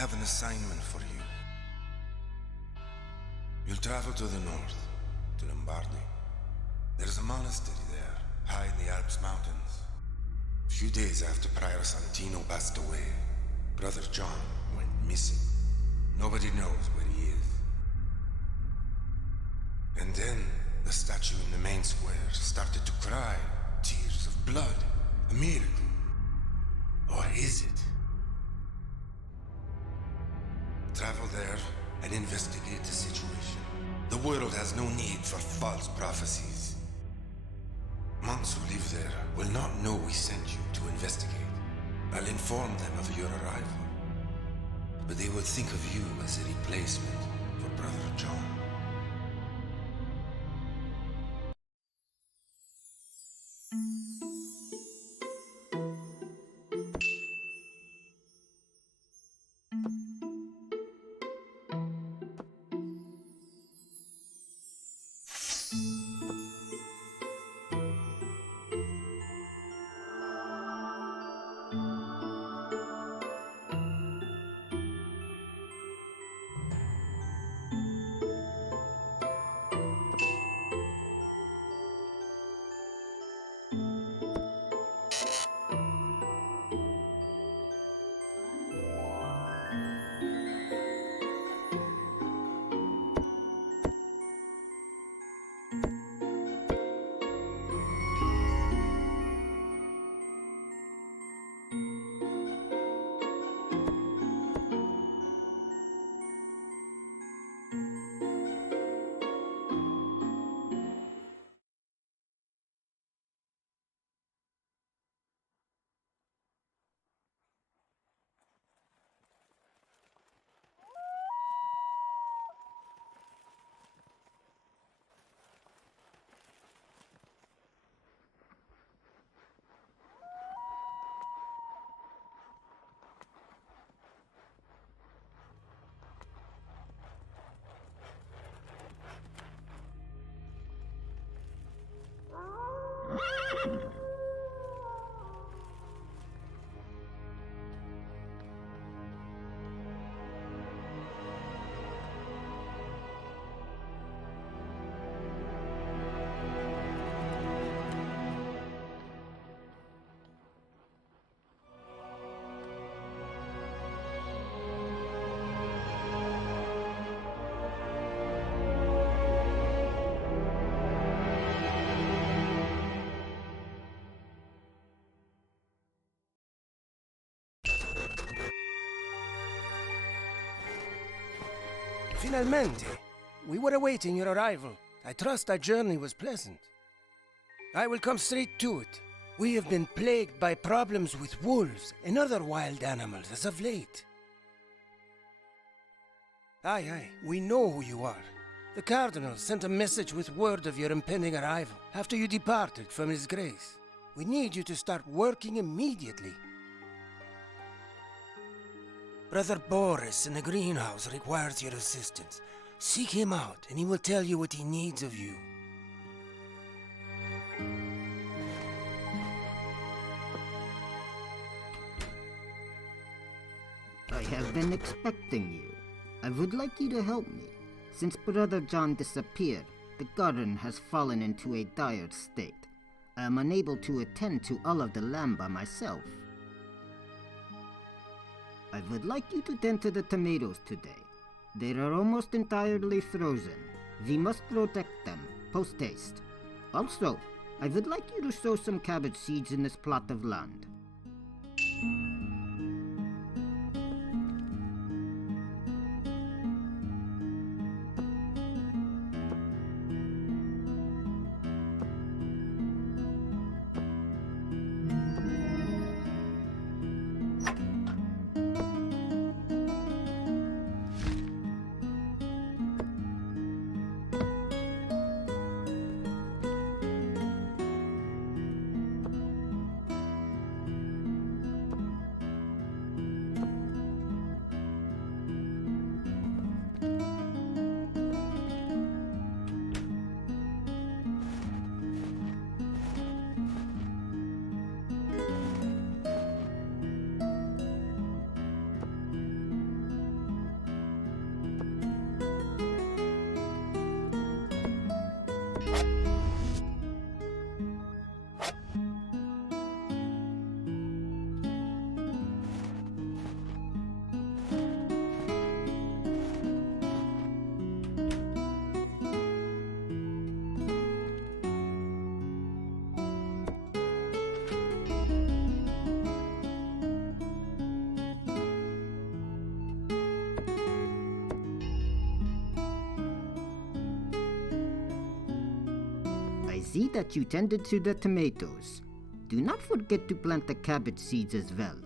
have an assignment for you. You'll travel to the north, to Lombardy. There's a monastery there, high in the Alps mountains. A few days after Prior Santino passed away, Brother John went missing. Nobody knows where he is. And then the statue in the main square started to cry tears of blood. A miracle. Or is it? Travel there and investigate the situation. The world has no need for false prophecies. Monks who live there will not know we sent you to investigate. I'll inform them of your arrival. But they will think of you as a replacement for Brother John. Finalmente! We were awaiting your arrival. I trust our journey was pleasant. I will come straight to it. We have been plagued by problems with wolves and other wild animals as of late. Aye, we know who you are. The Cardinal sent a message with word of your impending arrival after you departed from His grace. We need you to start working immediately. Brother Boris in the greenhouse requires your assistance. Seek him out, and he will tell you what he needs of you. I have been expecting you. I would like you to help me. Since Brother John disappeared, the garden has fallen into a dire state. I am unable to attend to all of the lamb by myself. I would like you to tend to the tomatoes today. They are almost entirely frozen. We must protect them, post haste. Also, I would like you to sow some cabbage seeds in this plot of land. I see that you tended to the tomatoes. Do not forget to plant the cabbage seeds as well.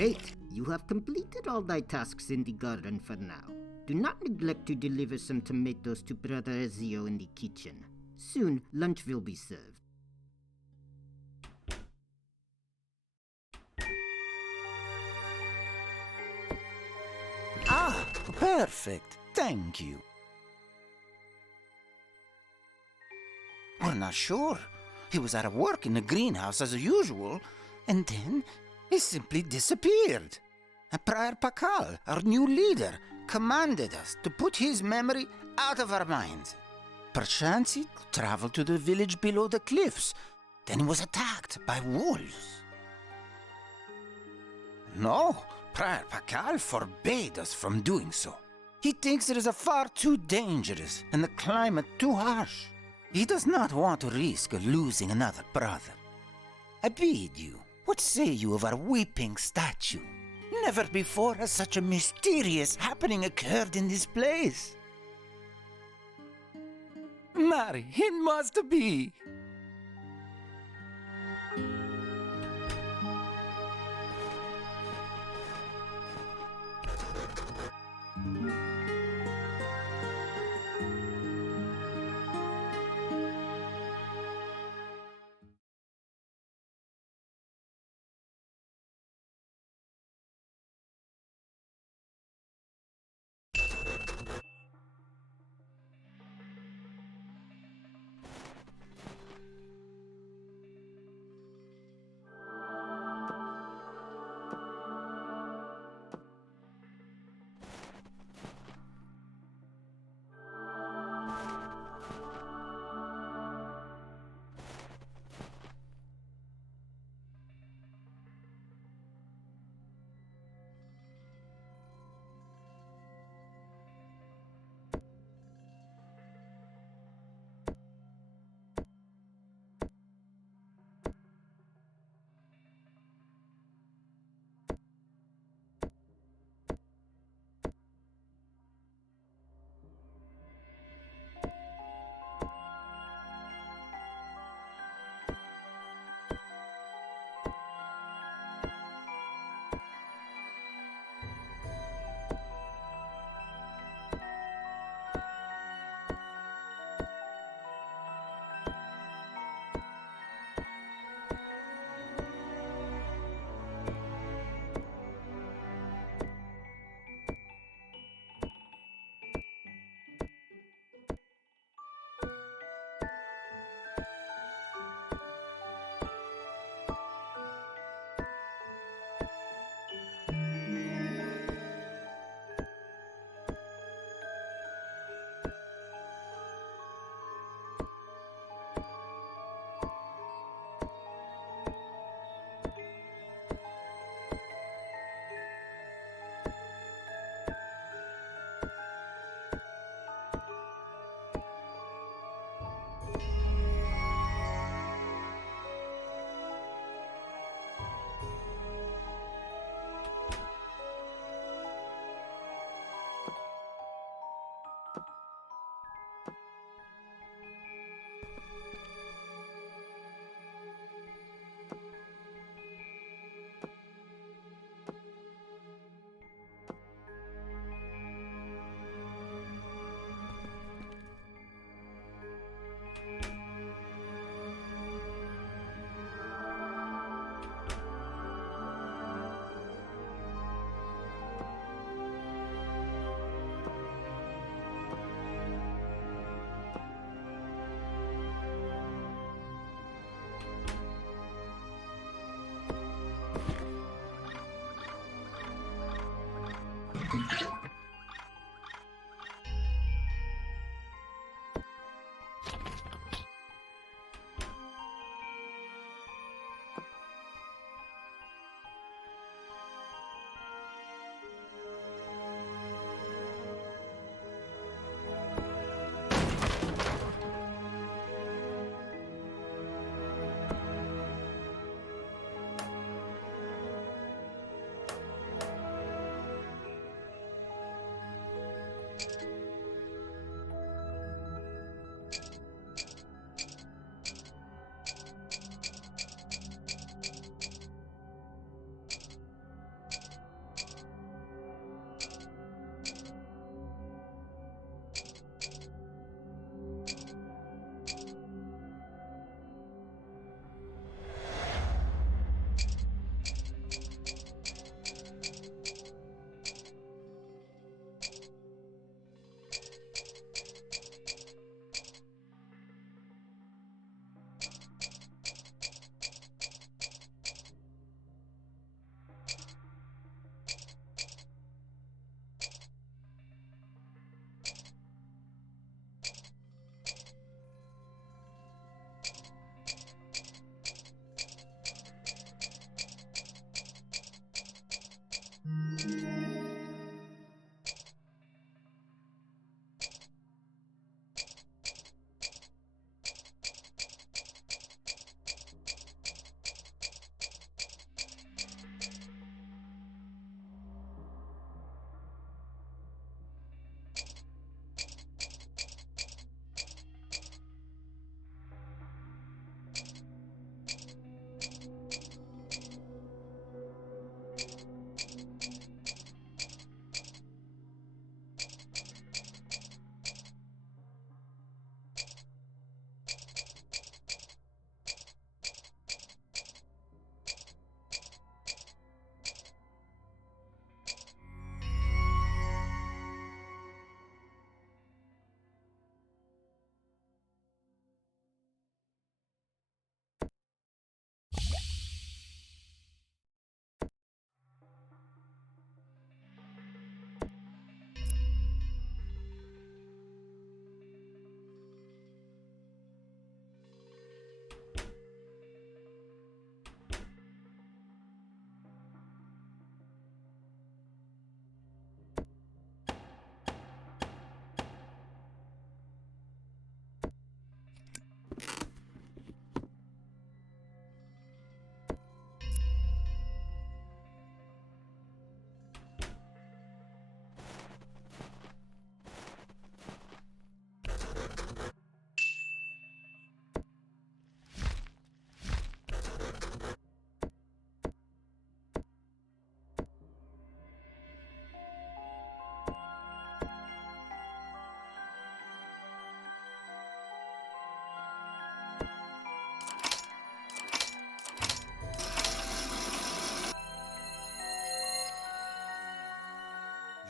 Great! You have completed all thy tasks in the garden for now. Do not neglect to deliver some tomatoes to Brother Ezio in the kitchen. Soon, lunch will be served. Ah, perfect. Thank you. We're not sure. He was out of work in the greenhouse as usual, and then he simply disappeared. Prior Pakal, our new leader, commanded us to put his memory out of our minds. Perchance he traveled to the village below the cliffs. Then he was attacked by wolves. No, Prior Pakal forbade us from doing so. He thinks it is far too dangerous and the climate too harsh. He does not want to risk losing another brother. I bid you, what say you of our weeping statue? Never before has such a mysterious happening occurred in this place. Marry, it must be.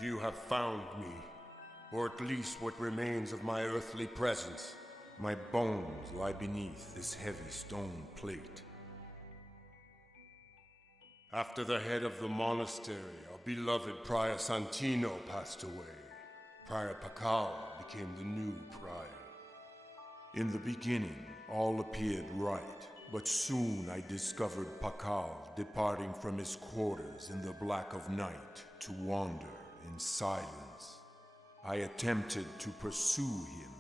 You have found me, or at least what remains of my earthly presence. My bones lie beneath this heavy stone plate. After the head of the monastery, our beloved Prior Santino passed away. Prior Pakal became the new prior. In the beginning, all appeared right, but soon I discovered Pakal departing from his quarters in the black of night to wander in silence. I attempted to pursue him.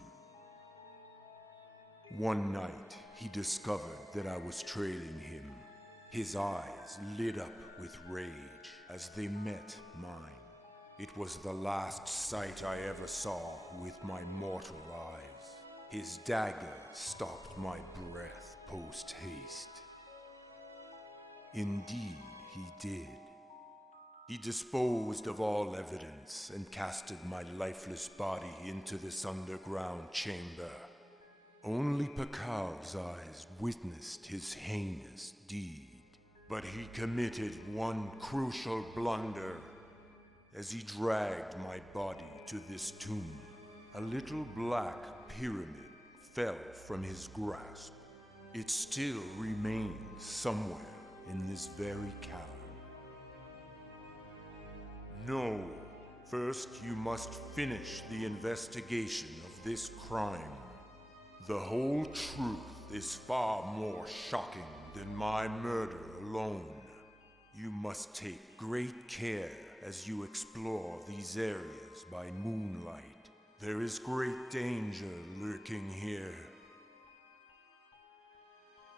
One night, he discovered that I was trailing him. His eyes lit up with rage as they met mine. It was the last sight I ever saw with my mortal eyes. His dagger stopped my breath post-haste. Indeed, he did. He disposed of all evidence and casted my lifeless body into this underground chamber. Only Pakal's eyes witnessed his heinous deed. But he committed one crucial blunder. As he dragged my body to this tomb, a little black pyramid fell from his grasp. It still remains somewhere in this very cavern. No, First, you must finish the investigation of this crime. The whole truth is far more shocking than my murder alone. You must take great care as you explore these areas by moonlight. There is great danger lurking here.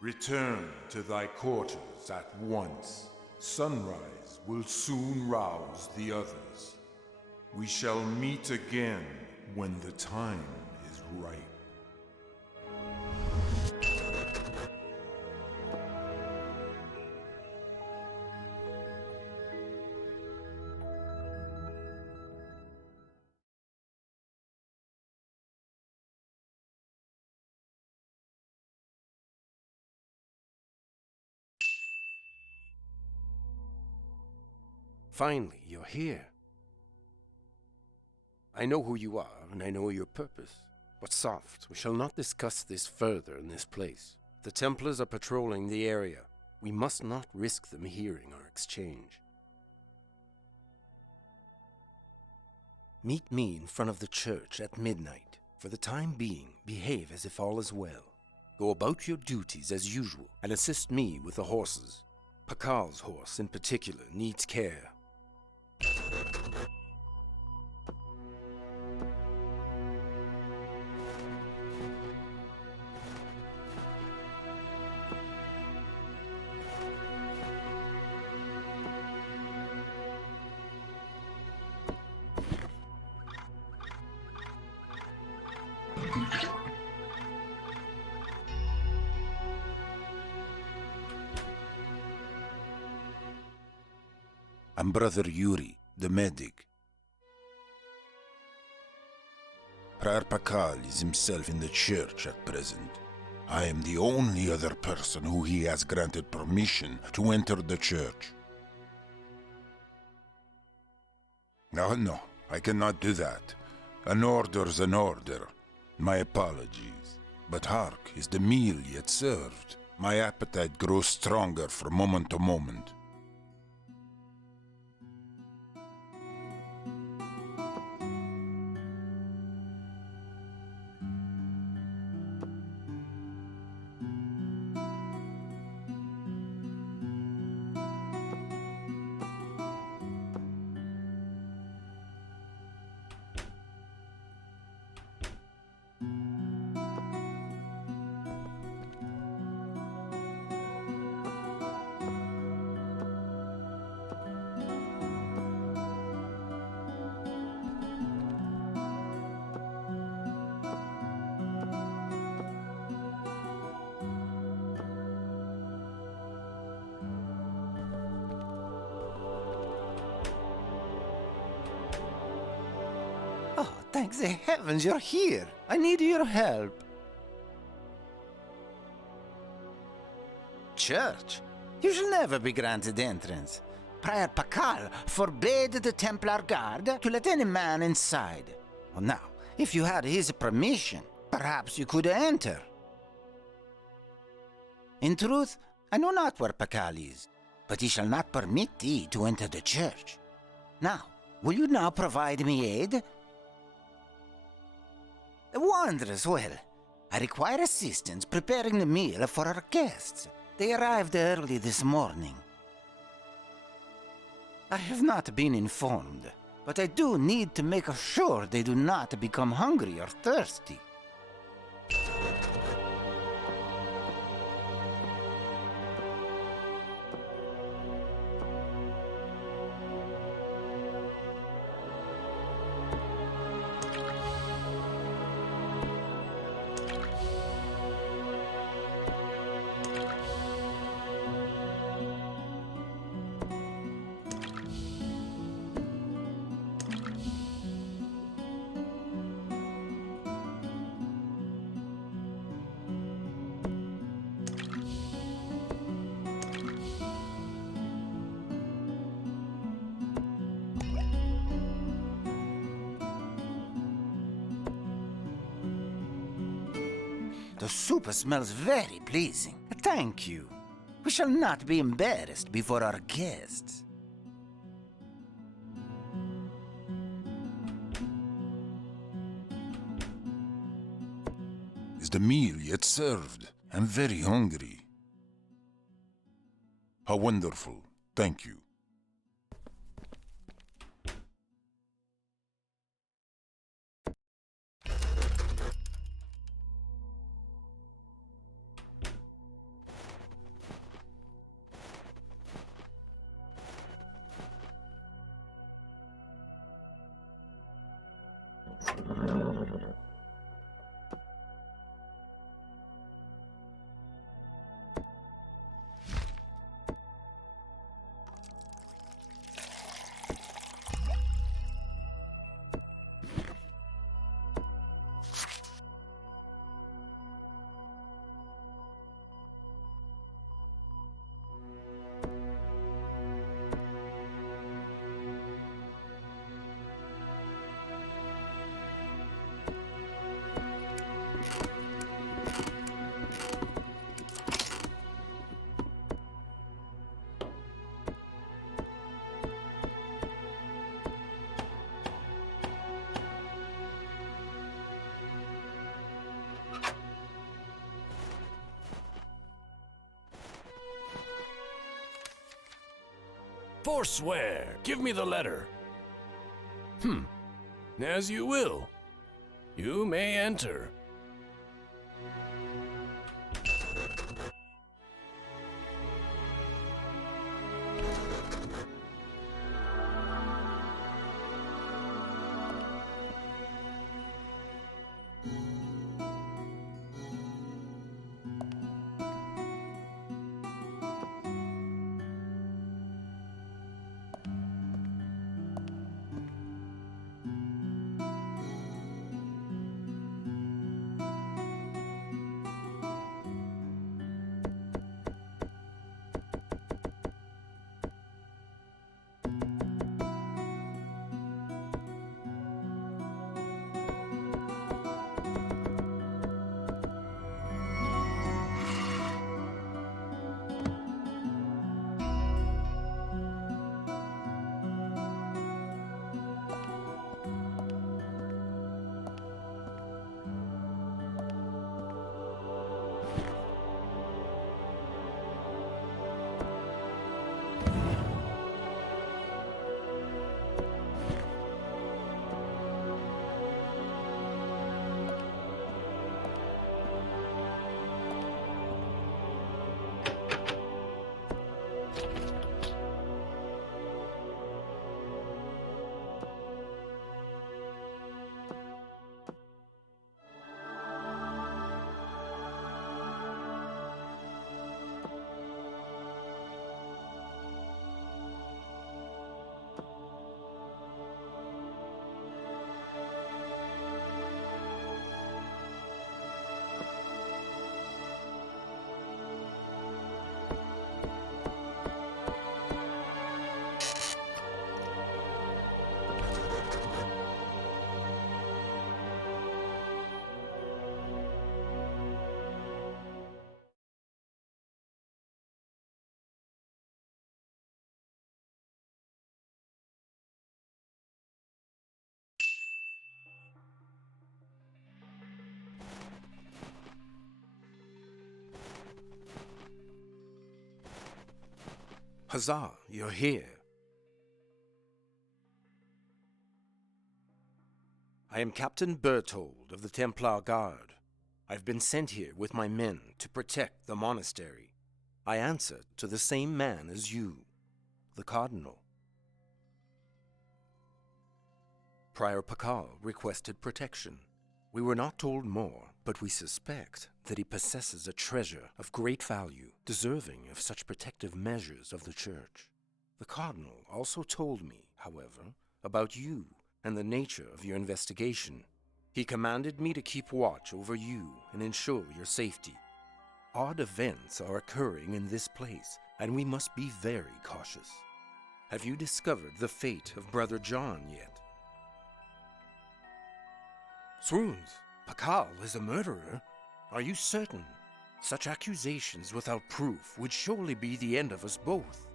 Return to thy quarters at once. Sunrise will soon rouse the others. We shall meet again when the time is right. Finally, you're here. I know who you are, and I know your purpose. But soft, we shall not discuss this further in this place. The Templars are patrolling the area. We must not risk them hearing our exchange. Meet me in front of the church at midnight. For the time being, behave as if all is well. Go about your duties as usual, and assist me with the horses. Pakal's horse, in particular, needs care. I'm Brother Yuri, the medic. Prior Pakal is himself in the church at present. I am the only other person who he has granted permission to enter the church. No, I cannot do that. An order's an order. My apologies. But hark, is the meal yet served? My appetite grows stronger from moment to moment. Oh, thank the heavens you're here. I need your help. Church? You shall never be granted entrance. Prior Pakal forbade the Templar Guard to let any man inside. Well, now, if you had his permission, perhaps you could enter. In truth, I know not where Pakal is, but he shall not permit thee to enter the church. Now, will you now provide me aid? Wondrous well. I require assistance preparing the meal for our guests. They arrived early this morning. I have not been informed, but I do need to make sure they do not become hungry or thirsty. The soup smells very pleasing. Thank you. We shall not be embarrassed before our guests. the meal yet served. I'm very hungry. How wonderful. Thank you. Forswear! Give me the letter. As you will. You may enter. Huzzah, you're here. I am Captain Berthold of the Templar Guard. I've been sent here with my men to protect the monastery. I answer to the same man as you, the Cardinal. Prior Pakal requested protection. We were not told more, but we suspect that he possesses a treasure of great value, deserving of such protective measures of the Church. The Cardinal also told me, however, about you and the nature of your investigation. He commanded me to keep watch over you and ensure your safety. Odd events are occurring in this place, and we must be very cautious. Have you discovered the fate of Brother John yet? Swoons, Pakal is a murderer. Are you certain? Such accusations without proof would surely be the end of us both.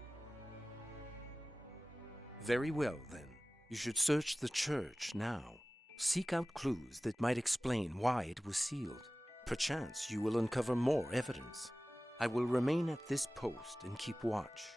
Very well, then. You should search the church now. Seek out clues that might explain why it was sealed. Perchance you will uncover more evidence. I will remain at this post and keep watch.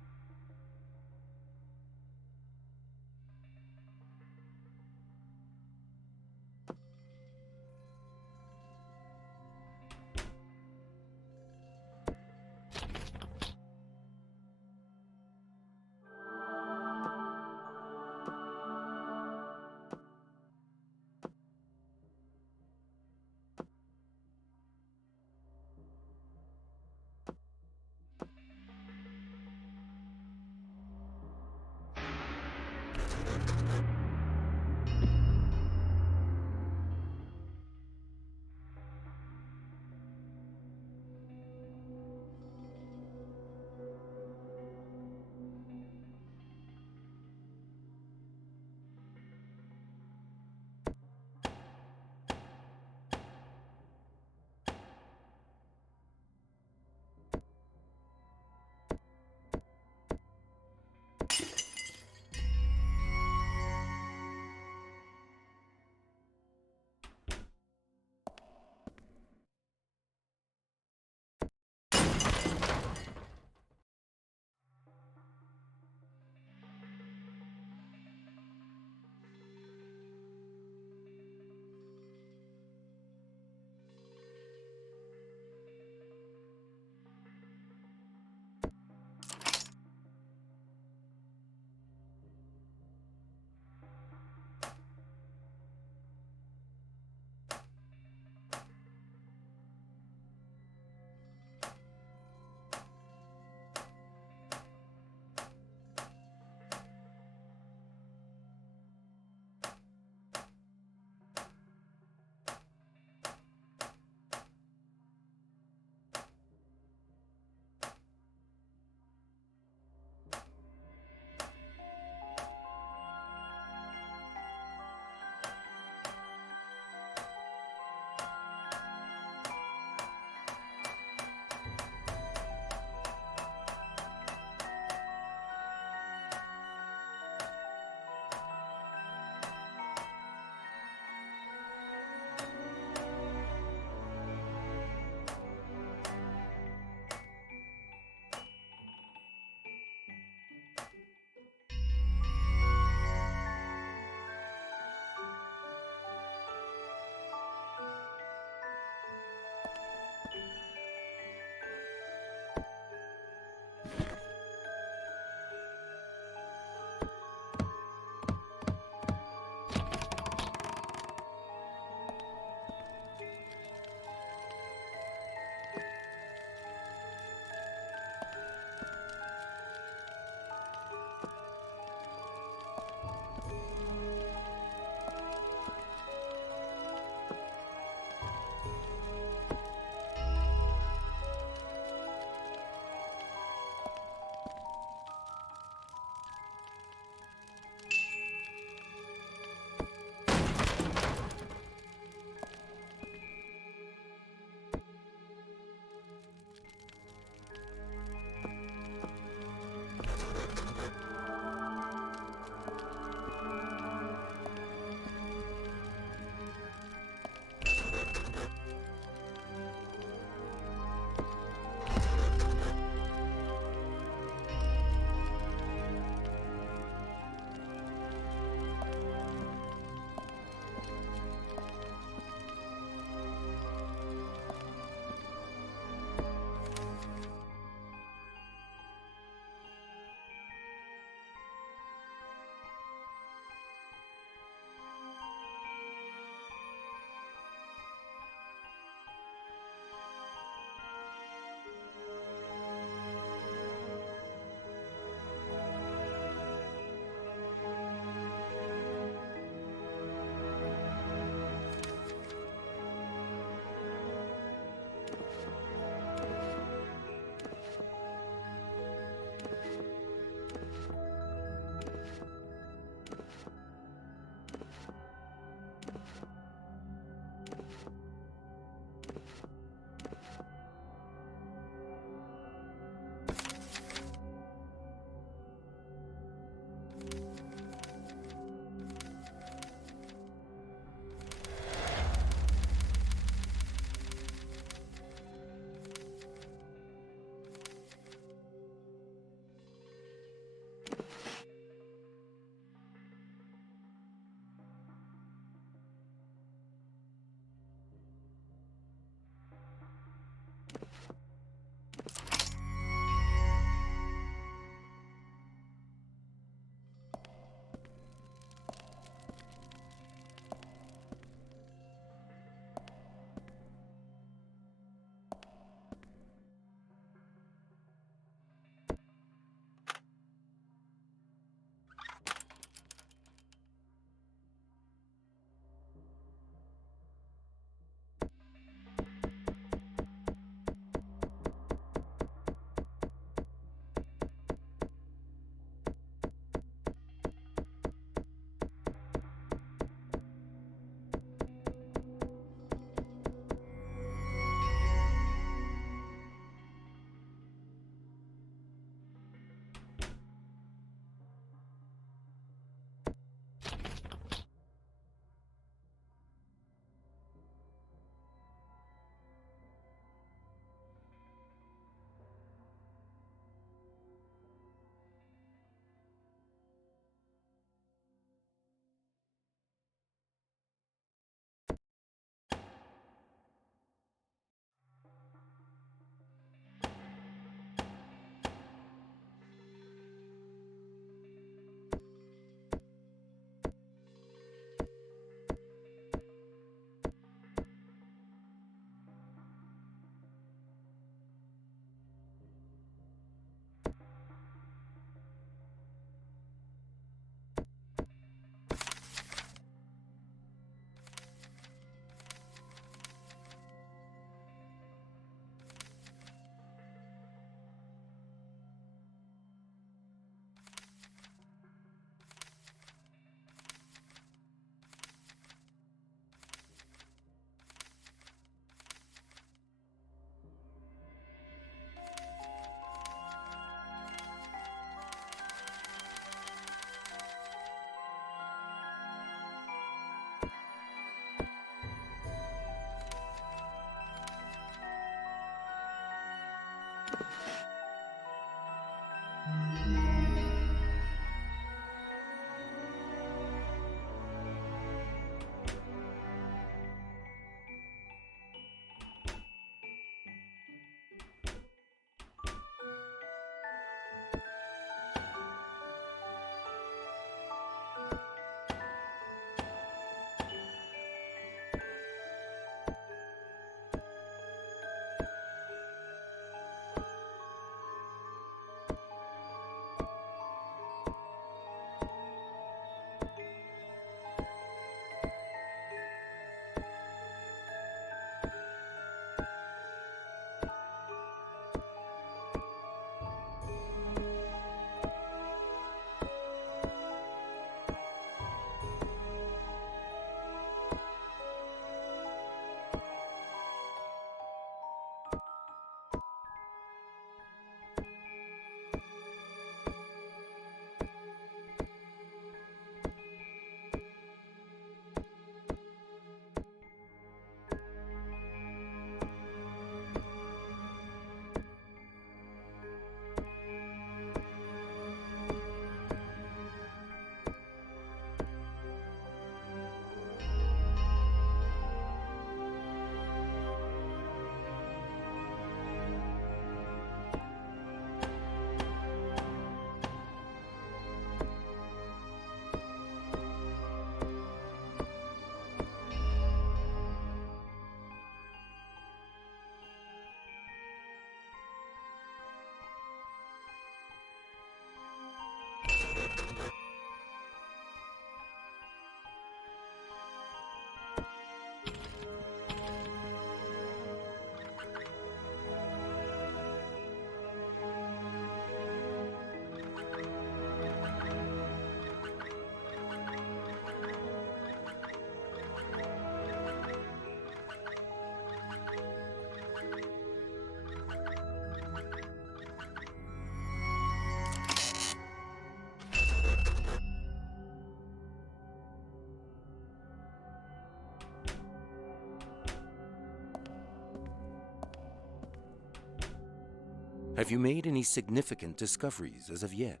Have you made any significant discoveries as of yet?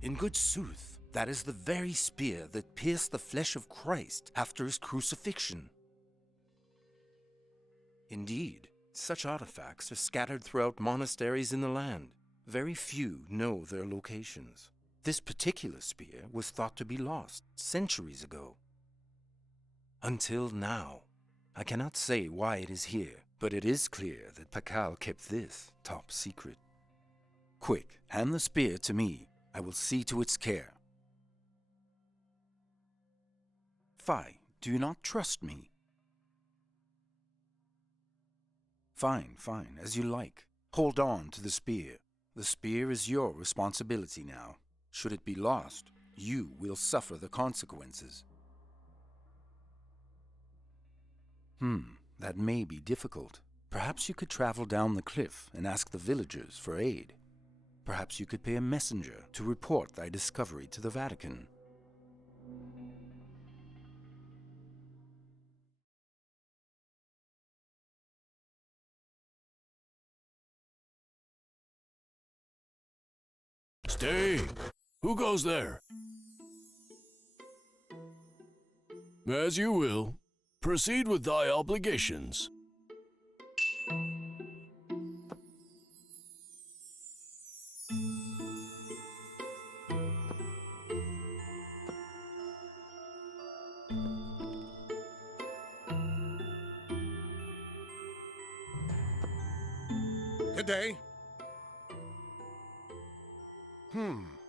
In good sooth, that is the very spear that pierced the flesh of Christ after his crucifixion. Indeed, such artifacts are scattered throughout monasteries in the land. Very few know their locations. This particular spear was thought to be lost centuries ago. Until now. I cannot say why it is here, but it is clear that Pakal kept this top secret. Quick, hand the spear to me. I will see to its care. Fie, do you not trust me? Fine, fine, as you like. Hold on to the spear. The spear is your responsibility now. Should it be lost, you will suffer the consequences. That may be difficult. Perhaps you could travel down the cliff and ask the villagers for aid. Perhaps you could pay a messenger to report thy discovery to the Vatican. Stay! Who goes there? As you will. Proceed with thy obligations. Good day.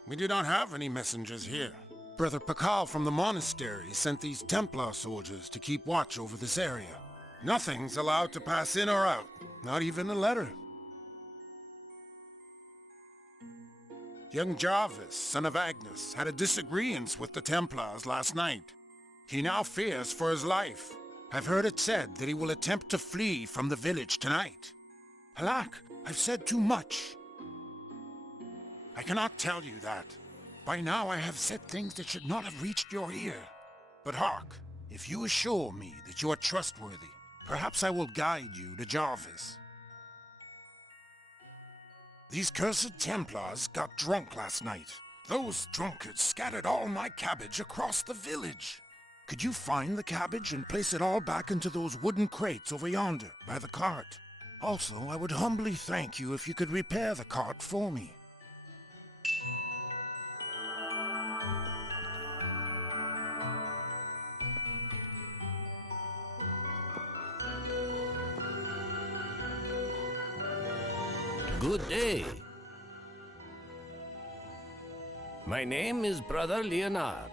We do not have any messengers here. Brother Pakal from the monastery sent these Templar soldiers to keep watch over this area. Nothing's allowed to pass in or out, not even a letter. Young Jarvis, son of Agnes, had a disagreement with the Templars last night. He now fears for his life. I've heard it said that he will attempt to flee from the village tonight. Alack, I've said too much. I cannot tell you that. By now I have said things that should not have reached your ear. But hark, if you assure me that you are trustworthy, perhaps I will guide you to Jarvis. These cursed Templars got drunk last night. Those drunkards scattered all my cabbage across the village. Could you find the cabbage and place it all back into those wooden crates over yonder by the cart? Also, I would humbly thank you if you could repair the cart for me. Good day. My name is Brother Leonard.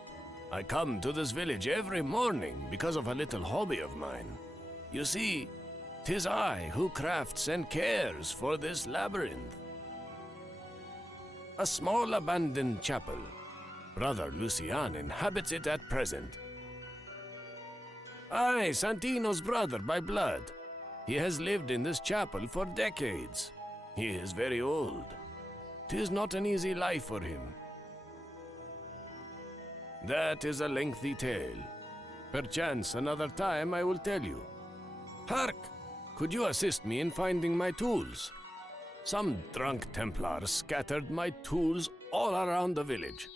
I come to this village every morning because of a little hobby of mine. You see, 'tis I who crafts and cares for this labyrinth. A small abandoned chapel. Brother Lucian inhabits it at present. I, Santino's brother by blood. He has lived in this chapel for decades. He is very old. 'Tis not an easy life for him. That is a lengthy tale. Perchance another time I will tell you. Hark! Could you assist me in finding my tools? Some drunk Templars scattered my tools all around the village.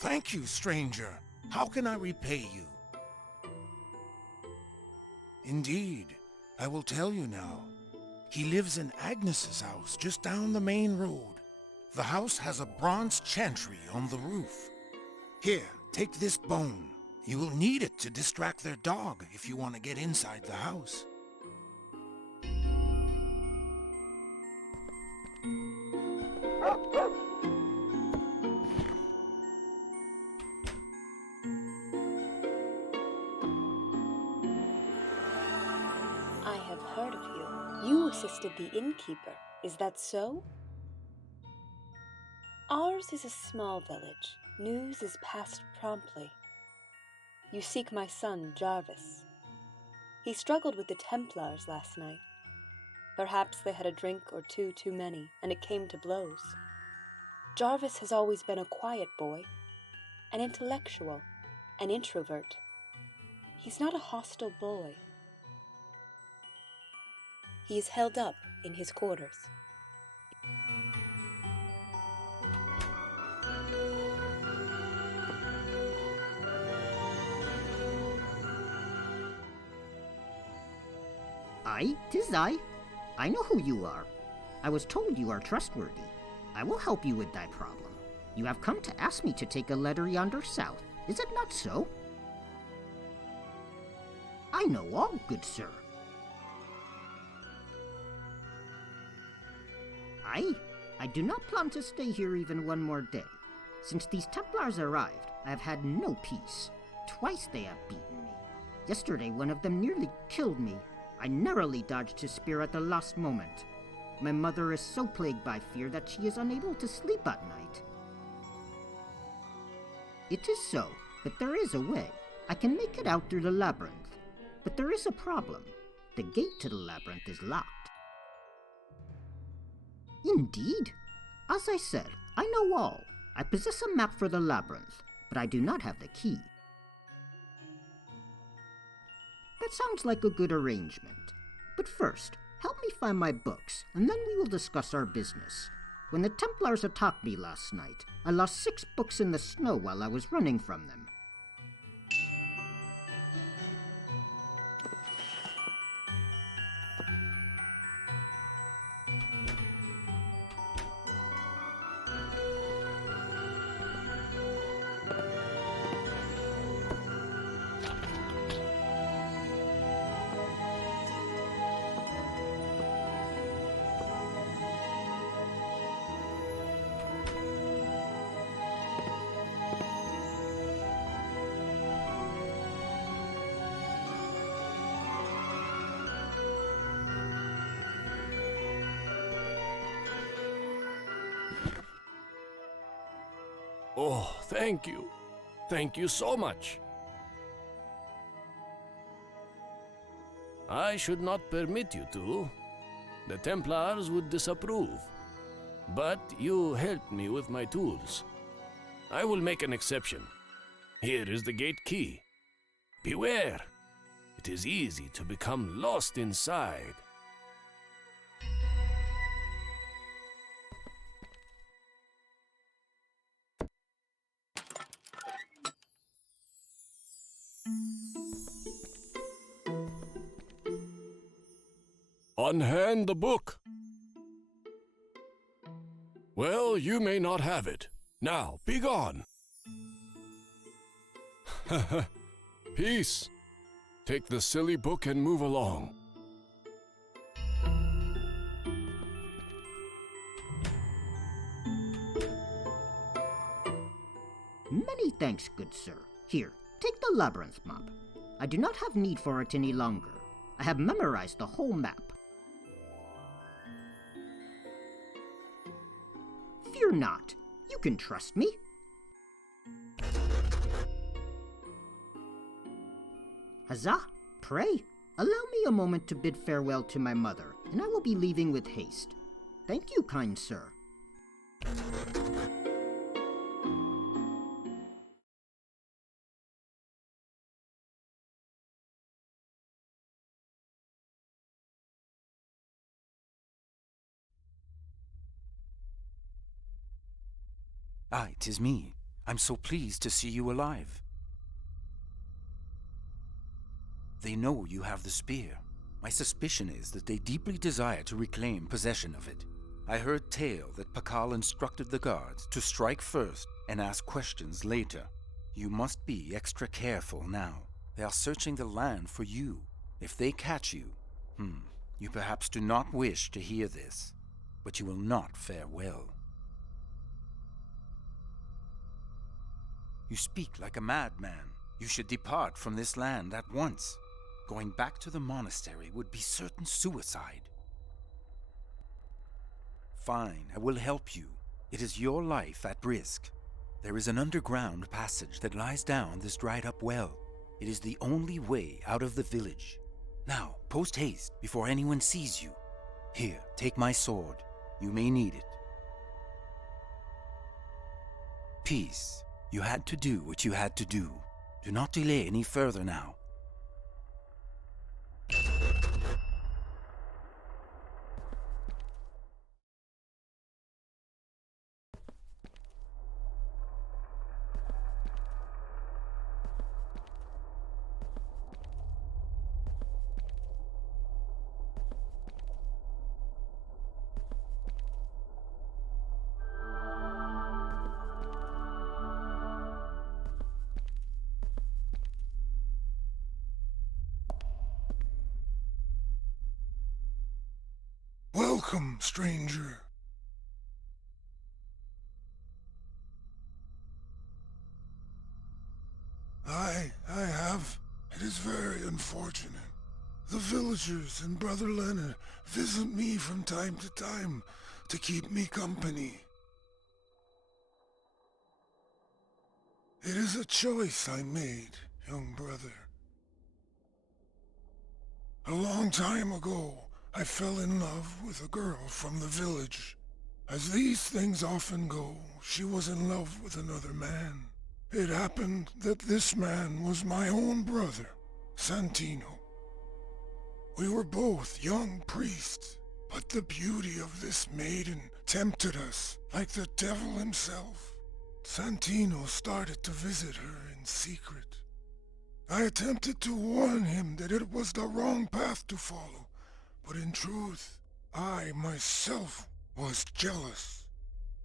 Thank you, stranger. How can I repay you? Indeed, I will tell you now. He lives in Agnes's house just down the main road. The house has a bronze chantry on the roof. Here, take this bone. You will need it to distract their dog if you want to get inside the house. I have heard of you. You assisted the innkeeper. Is that so? Ours is a small village. News is passed promptly. You seek my son, Jarvis. He struggled with the Templars last night. Perhaps they had a drink or two too many, and it came to blows. Jarvis has always been a quiet boy, an intellectual, an introvert. He's not a hostile boy. He is held up in his quarters. Aye, 'tis I. I know who you are. I was told you are trustworthy. I will help you with thy problem. You have come to ask me to take a letter yonder south. Is it not so? I know all, good sir. Aye, I do not plan to stay here even one more day. Since these Templars arrived, I have had no peace. Twice they have beaten me. Yesterday one of them nearly killed me. I narrowly dodged his spear at the last moment. My mother is so plagued by fear that she is unable to sleep at night. It is so, but there is a way. I can make it out through the labyrinth. But there is a problem. The gate to the labyrinth is locked. Indeed? As I said, I know all. I possess a map for the labyrinth, but I do not have the key. That sounds like a good arrangement. But first, help me find my books, and then we will discuss our business. When the Templars attacked me last night, I lost 6 books in the snow while I was running from them. Oh, thank you. Thank you so much. I should not permit you to. The Templars would disapprove. But you helped me with my tools. I will make an exception. Here is the gate key. Beware! It is easy to become lost inside. Unhand the book. Well, you may not have it. Now, be gone. Peace. Take the silly book and move along. Many thanks, good sir. Here, take the labyrinth map. I do not have need for it any longer. I have memorized the whole map. Fear not. You can trust me. Huzzah! Pray, allow me a moment to bid farewell to my mother, and I will be leaving with haste. Thank you, kind sir. Aye, 'tis me. I'm so pleased to see you alive. They know you have the spear. My suspicion is that they deeply desire to reclaim possession of it. I heard tale that Pakal instructed the guards to strike first and ask questions later. You must be extra careful now. They are searching the land for you. If they catch you, you perhaps do not wish to hear this, but you will not fare well. You speak like a madman. You should depart from this land at once. Going back to the monastery would be certain suicide. Fine, I will help you. It is your life at risk. There is an underground passage that lies down this dried-up well. It is the only way out of the village. Now, post haste before anyone sees you. Here, take my sword. You may need it. Peace. You had to do what you had to do. Do not delay any further now. Welcome, stranger. I have. It is very unfortunate. The villagers and Brother Leonard visit me from time to time to keep me company. It is a choice I made, young brother. A long time ago, I fell in love with a girl from the village. As these things often go, she was in love with another man. It happened that this man was my own brother, Santino. We were both young priests, but the beauty of this maiden tempted us like the devil himself. Santino started to visit her in secret. I attempted to warn him that it was the wrong path to follow, but in truth, I myself was jealous.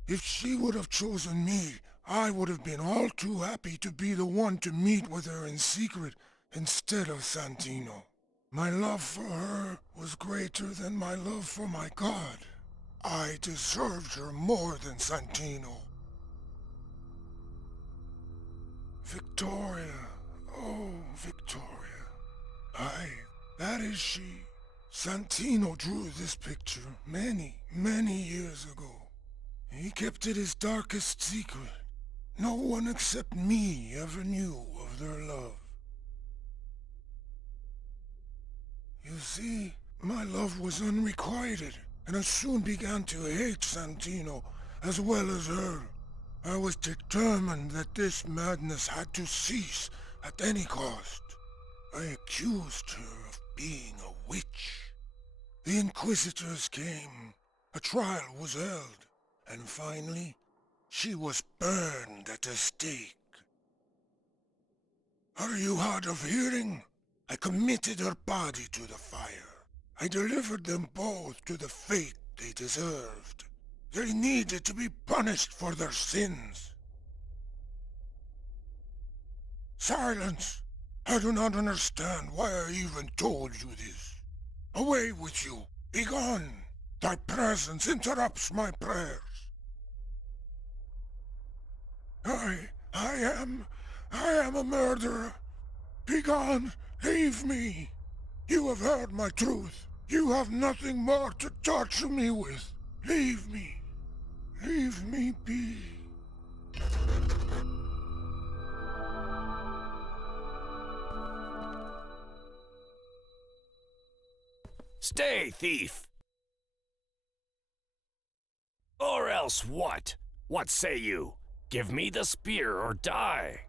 If she would have chosen me, I would have been all too happy to be the one to meet with her in secret instead of Santino. My love for her was greater than my love for my god. I deserved her more than Santino. Victoria, oh Victoria. Aye, that is she. Santino drew this picture many, many years ago. He kept it his darkest secret. No one except me ever knew of their love. You see, my love was unrequited, and I soon began to hate Santino as well as her. I was determined that this madness had to cease at any cost. I accused her of being a witch. The inquisitors came, a trial was held, and finally, she was burned at the stake. Are you hard of hearing? I committed her body to the fire. I delivered them both to the fate they deserved. They needed to be punished for their sins. Silence! I do not understand why I even told you this. Away with you! Begone! Thy presence interrupts my prayers. I am a murderer. Begone! Leave me! You have heard my truth. You have nothing more to torture me with. Leave me. Leave me be. Stay, thief! Or else what? What say you? Give me the spear or die!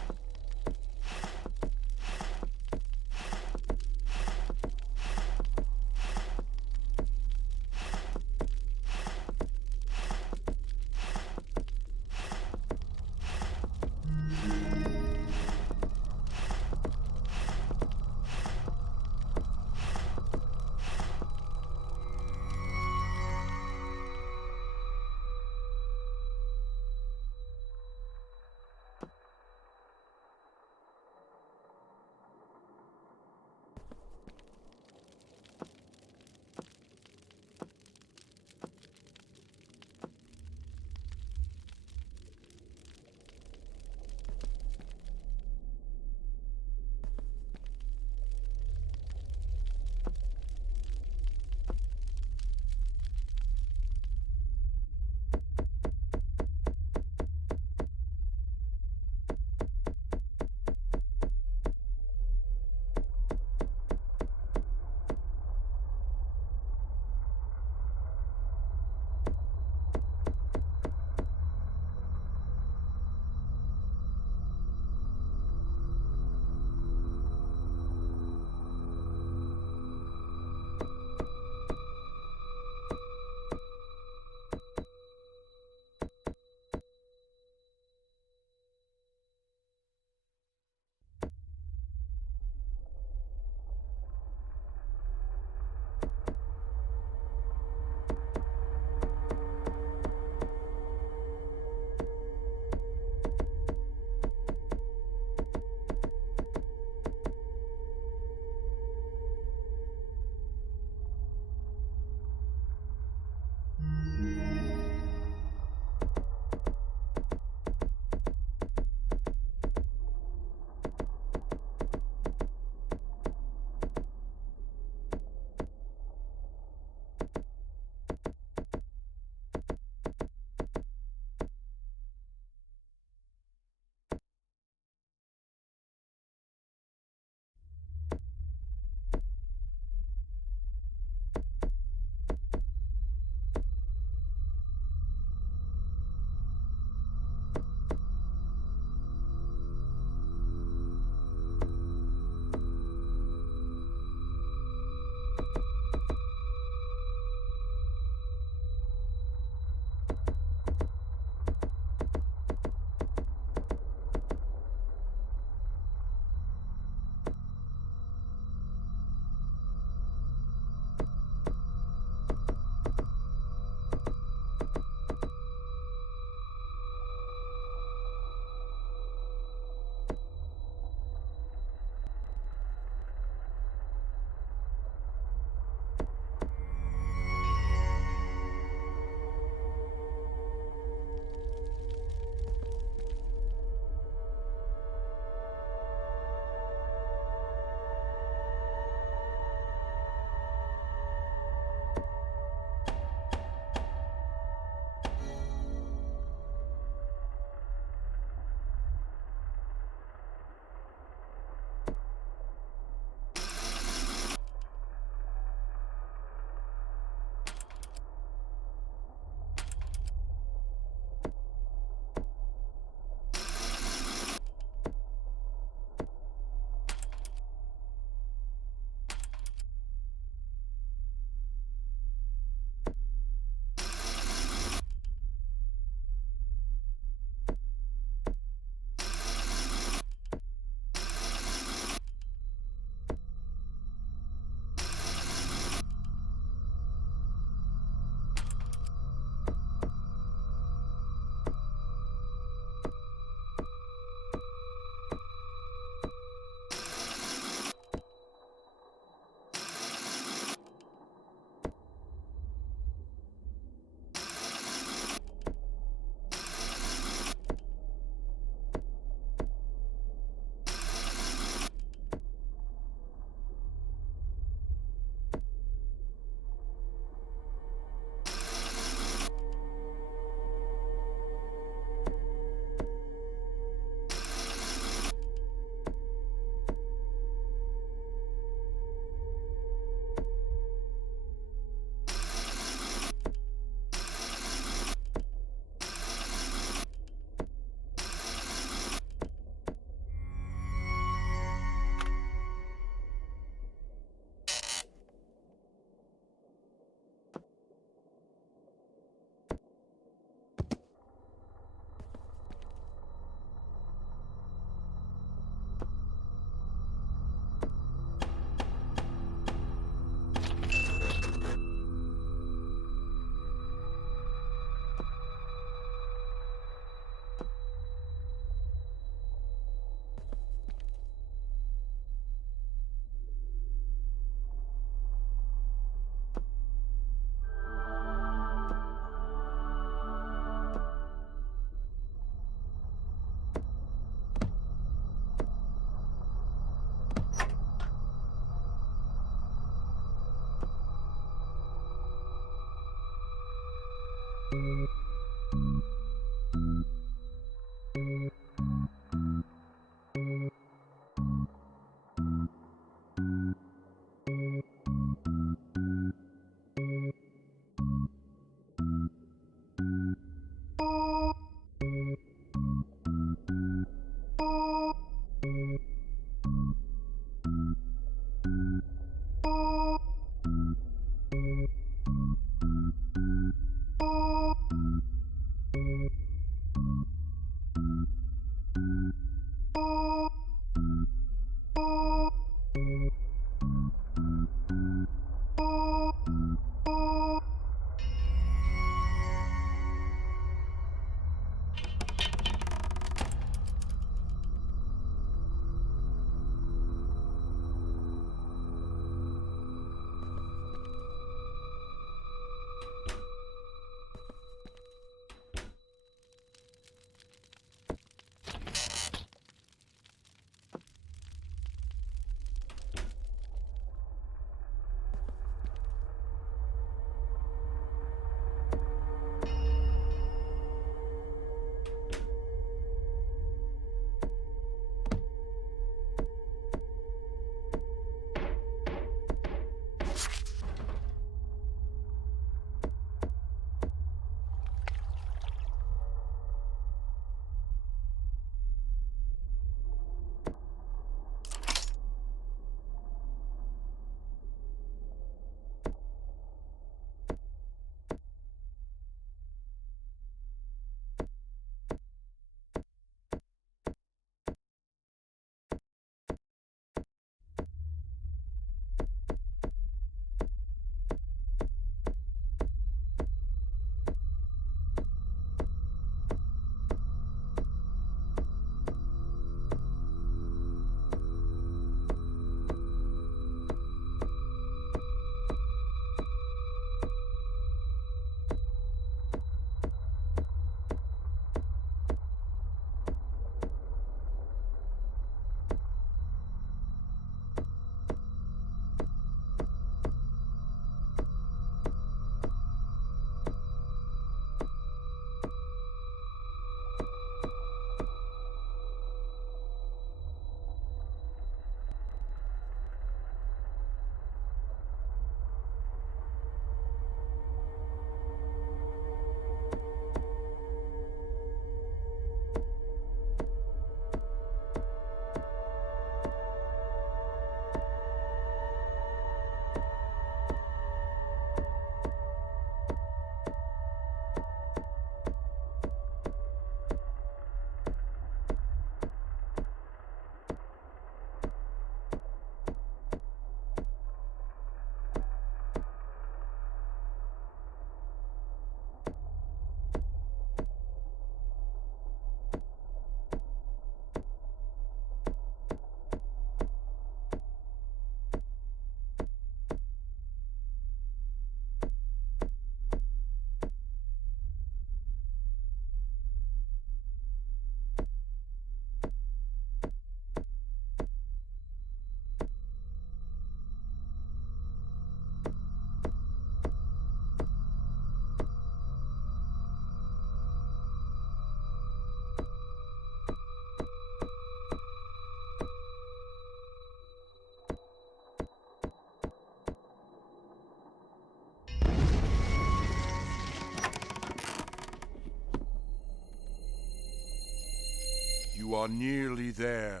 You are nearly there.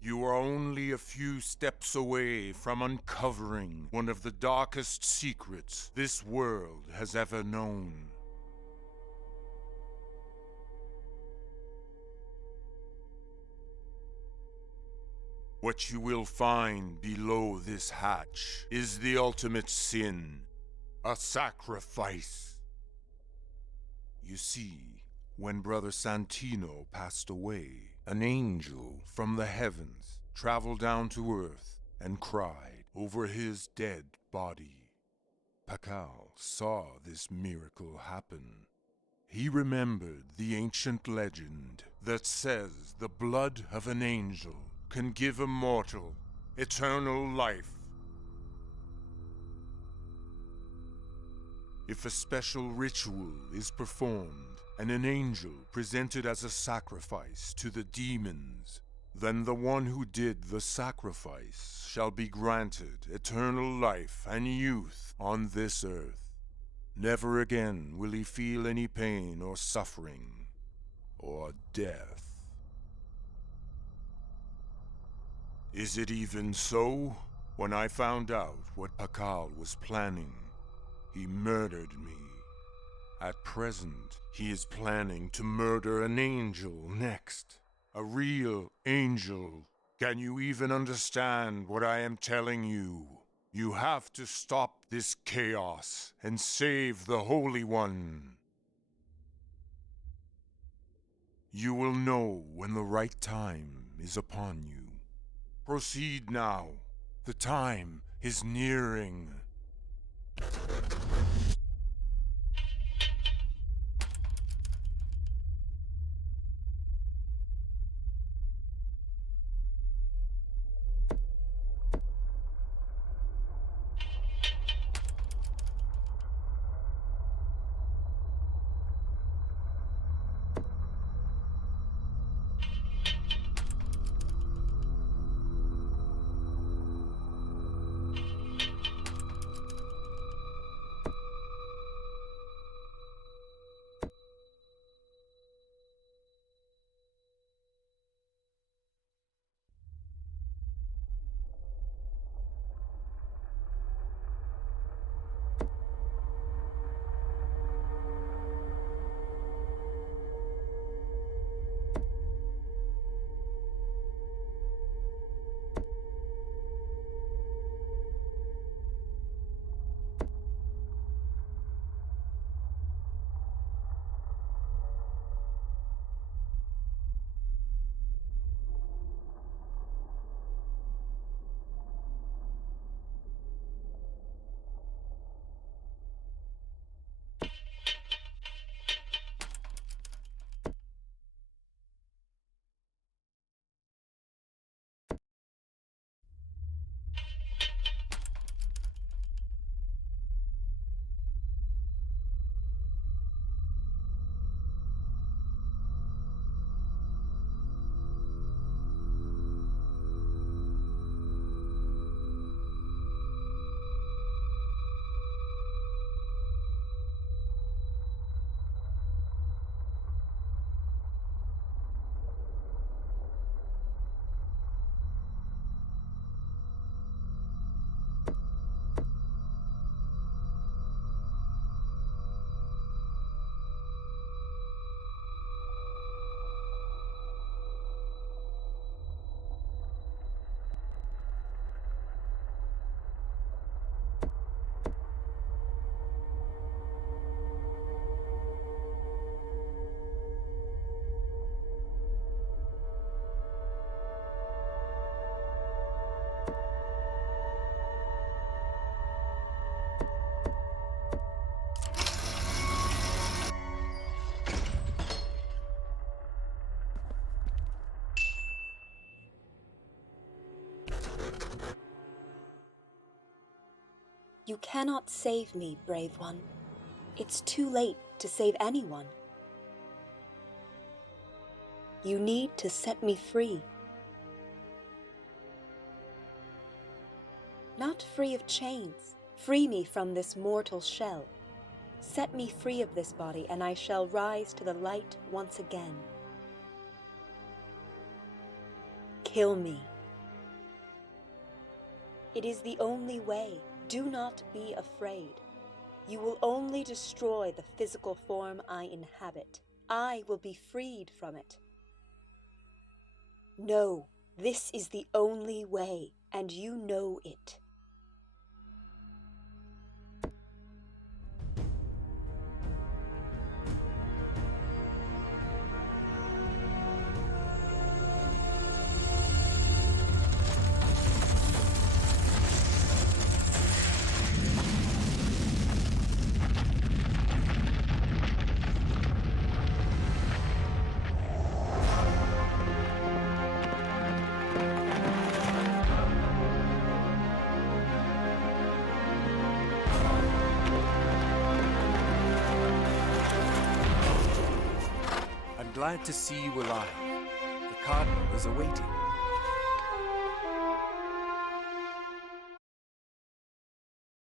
You are only a few steps away from uncovering one of the darkest secrets this world has ever known. What you will find below this hatch is the ultimate sin, a sacrifice. You see, when Brother Santino passed away, an angel from the heavens traveled down to earth and cried over his dead body. Pakal saw this miracle happen. He remembered the ancient legend that says the blood of an angel can give a mortal eternal life. If a special ritual is performed and an angel presented as a sacrifice to the demons, then the one who did the sacrifice shall be granted eternal life and youth on this earth. Never again will he feel any pain or suffering or death. Is it even so? When I found out what Pakal was planning, he murdered me. At present, he is planning to murder an angel next. A real angel. Can you even understand what I am telling you? You have to stop this chaos and save the Holy One. You will know when the right time is upon you. Proceed now. The time is nearing. You cannot save me, brave one. It's too late to save anyone. You need to set me free. Not free of chains. Free me from this mortal shell. Set me free of this body, and I shall rise to the light once again. Kill me. It is the only way. Do not be afraid. You will only destroy the physical form I inhabit. I will be freed from it. No, this is the only way, and you know it. glad to see you alive. The cardinal is awaiting.